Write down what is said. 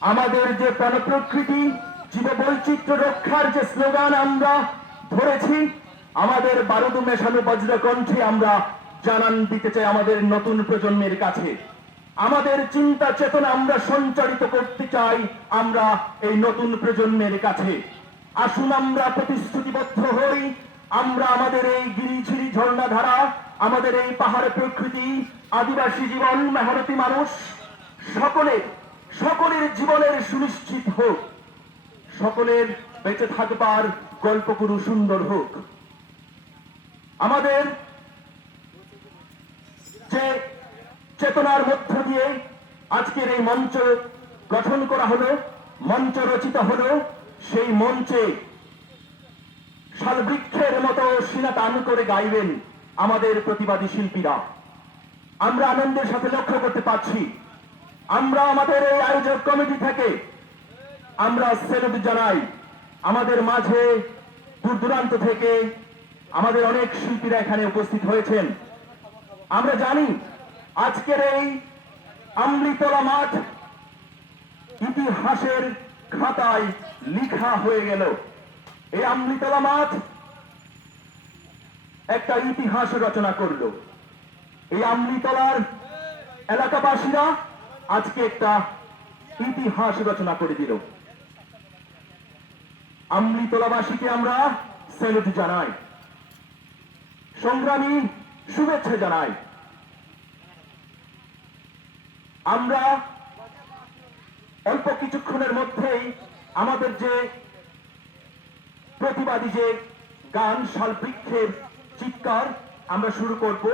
আমাদের যে প্রাণপ্রকৃতি জীববৈচিত্র্য রক্ষার যে স্লোগান আমরা ধরেছি, আমাদের বারুদ মেশানো বজ্রকণ্ঠে আমরা জানান দিতে চাই আমাদের নতুন প্রজন্মের কাছে। আমাদের চিন্তা চেতনা আমরা সঞ্চারিত করতে চাই আমরা এই নতুন প্রজন্মের কাছে। আসুন আমরা প্রতিশ্রুতিবদ্ধ হই, আমরা আমাদের এই গিরিঝিরি ঝর্ণাধারা, আমাদের এই পাহাড় প্রকৃতি, আদিবাসী জীবন, মেহনতি মানুষ সকলের জীবনের সুনিশ্চিত হোক, সকলের বেঁচে থাকবার গল্পগুরু সুন্দর হোক। আমাদের যে চেতনার মধ্য দিয়ে আজকের এই মঞ্চ গঠন করা হলো, মঞ্চ রচিত হলো, সেই মঞ্চে শালবৃক্ষের মতো সিনা টান করে গাইবেন আমাদের প্রতিবাদী শিল্পীরা। আমরা আনন্দের সাথে লক্ষ্য করতে পারছি, আমরা আমাদের এই আয়োজক কমিটি থেকে আমরা স্যালুট জানাই। আমাদের মাঝে দূর দূরান্ত থেকে আমাদের অনেক শিল্পীরা এখানে উপস্থিত হয়েছেন। আমরা জানি আজকের এই আমৃতলা মাঠ ইতিহাসের খাতায় লিখা হয়ে গেল। এই আমৃতলা মাঠ একটা ইতিহাস রচনা করল। এই আমৃতলার এলাকাবাসীরা আজকে একটা ইতিহাস রচনা করে দিল। আমৃতলাবাসীকে আমরা স্যালুট জানাই, সংগ্রামী শুভেচ্ছা জানাই। আমরা অল্প কিছুক্ষণের মধ্যেই আমাদের যে প্রতিবাদী যে গান শালবৃক্ষের চিৎকার আমরা শুরু করব।